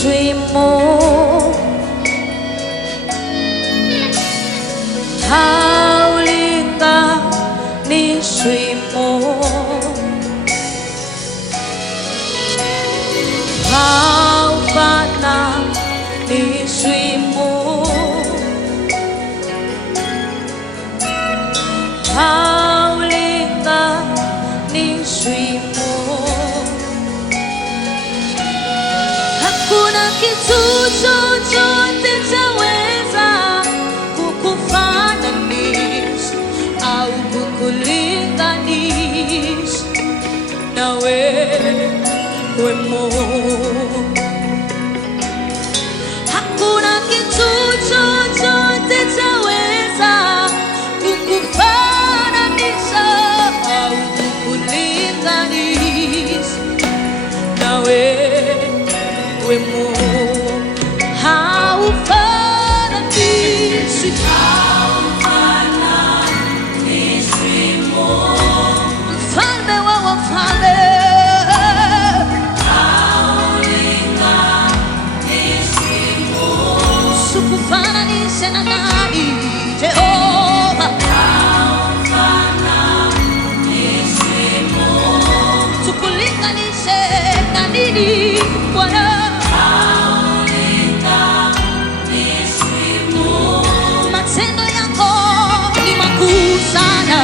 hafananishwimo, haulinganishwimo, haufananishwimo, haulinganishwimo. Hakuna kitu chochote chaweza kukufananisha au kukulinganisha na wewe Mungu. Hakuna kitu chochote chaweza kukufananisha au kukulinganisha na wewe Mungu. Haufananishwi, mfalme wa wafalme, sikufananisha na nani Jehova, tukulinganishe na nini Bwana? Matendo yako ni makuu sana,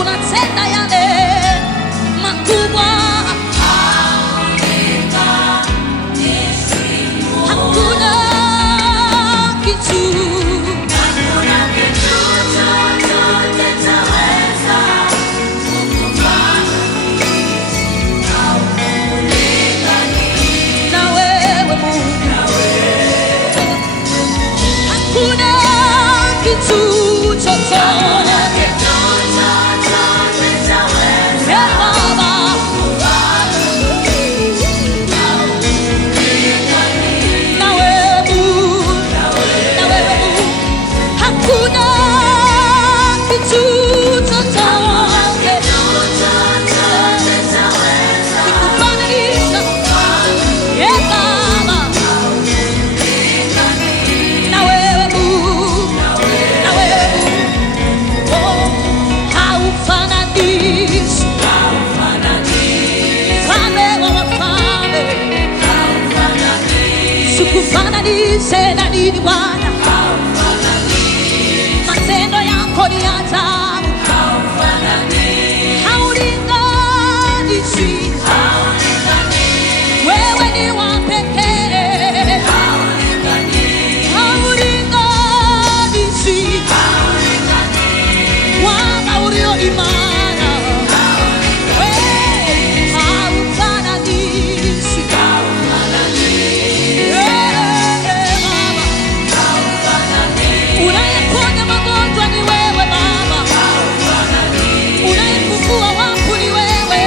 unatenda yale makubwa. Hakuna kitu na wewe Mungu, hakuna kitu chochote kufananishe na nini Bwana? Matendo yako ni ajabu, haulinganishwi. Wewe ni wa pekee, haulinganishwi. Bwana ulio imara, wewe haufananishwi. Unayeponya magonjwa ni wewe Baba, unayefufua wafu ni wewe,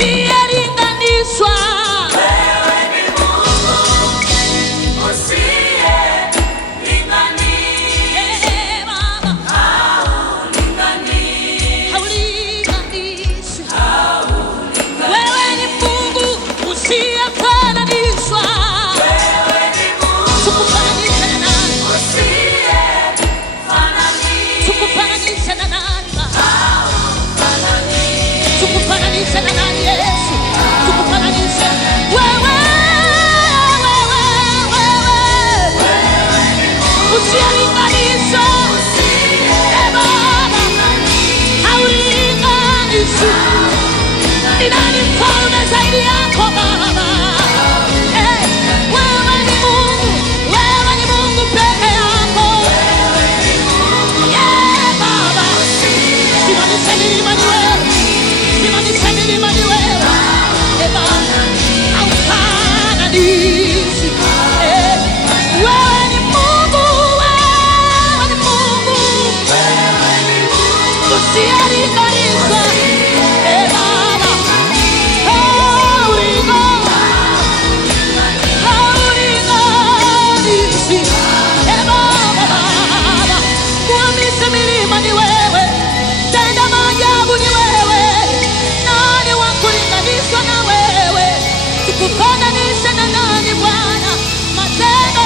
usiyelinganishwa. Wewe ni Mungu usiyelinganishwa. Baba, Haulinganishwi. haulinganishwi. Wewe ni Mungu usiyefananishwa. Wewe ni Mungu Tukufananishe na nani? usiyefananishwa. Tukufananishe na nani? Haufananishwi. Tukufananishe na nani Yesu? Tukufananishe wewe, usiyelinganishwa. Baba, haulinganishwi. Ni nani mfalme zaidi yako Baba? Wewe ni Mungu, wewe ni Mungu peke yako. Baba, simamisha milima ni wewe, simamisha milima ni wewe. Baba, haufananishwi. Wewe ni Mungu, wewe ni Mungu usiyelinganishwa. Baba, haulinganishwi. Baba, kuhamisha milima ni wewe, tenda maajabu ni wewe. Nani wa kulinganishwa na wewe? Tukufananishe na nani Bwana? Matendo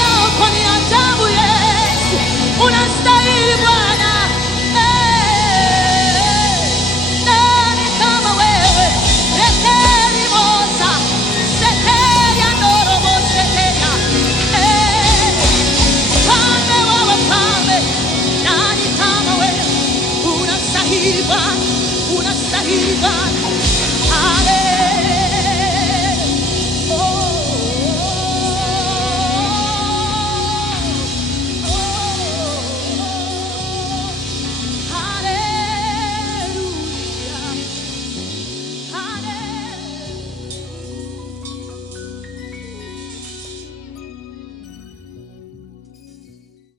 yako ni ajabu Yesu, unastahili Bwana. Nani kama wewe? Rekeri mosa, sekeri andorobo sekeya. Mfalme wa wafalme, nani kama wewe? Unastahili Bwana, unastahili Bwana.